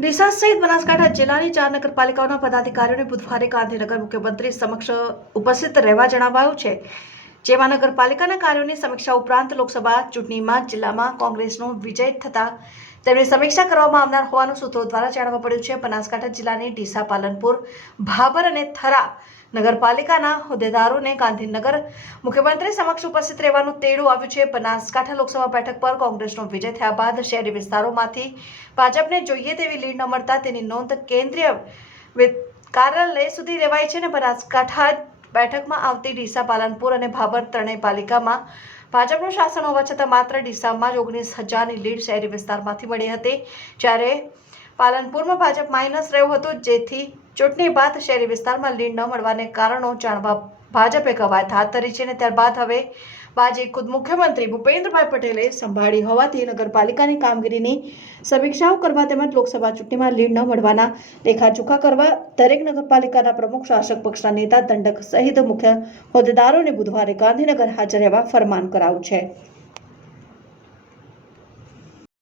ડીસા સહિત બનાસકાંઠા જિલ્લાની ચાર નગરપાલિકાઓના પદાધિકારીઓને બુધવારે ગાંધીનગર મુખ્યમંત્રી સમક્ષ ઉપસ્થિત રહેવા જણાવાયું છે. જેમાં નગરપાલિકાના કાર્યોની સમીક્ષા ઉપરાંત લોકસભા ચૂંટણીમાં જિલ્લામાં કોંગ્રેસનો વિજય થતા તેમની સમીક્ષા કરવામાં આવનાર હોવાનું સૂત્રો દ્વારા જાણવા પડ્યું છે. બનાસકાંઠા જિલ્લાની ડીસા, પાલનપુર, ભાભર અને થરા નગરપાલિકાના હોદ્દેદારોને ગાંધીનગર મુખ્યમંત્રી સમક્ષ ઉપસ્થિત રહેવાનું તેડું આવ્યું છે. બનાસકાંઠા લોકસભા બેઠક પર કોંગ્રેસનો વિજય થયા બાદ શહેરી વિસ્તારોમાંથી ભાજપને જોઈએ તેવી લીડ ન મળતા તેની નોંધ કેન્દ્રીય કાર્યાલય સુધી લેવાય છે અને બનાસકાંઠા બેઠકમાં આવતી ડીસા, પાલનપુર અને ભાબર ત્રણેય પાલિકામાં ભાજપનું શાસન હોવા છતાં માત્ર ડીસામાં જ ઓગણીસ હજારની લીડ શહેરી વિસ્તારમાંથી મળી હતી. જ્યારે પાલનપુરમાં ભાજપ માઇનસ રહ્યું હતું, જેથી ચૂંટણી બાદ શહેરી વિસ્તારમાં લીડ ન મળવાને કારણો જાણવા ભાજપે કવાયત હાથ ધરી છે અને ત્યારબાદ હવે બાજી ખુદ મુખ્યમંત્રી ભૂપેન્દ્રભાઈ પટેલે સંભાળી હોવાથી નગરપાલિકાની કામગીરીની સમીક્ષાઓ કરવા તેમજ લોકસભા ચૂંટણીમાં લીડ ન મળવાના લેખાજોખા કરવા દરેક નગરપાલિકાના પ્રમુખ, શાસક પક્ષના નેતા, દંડક સહિત મુખ્ય હોદ્દેદારોને બુધવારે ગાંધીનગર હાજર રહેવા ફરમાન કરાવ્યું છે.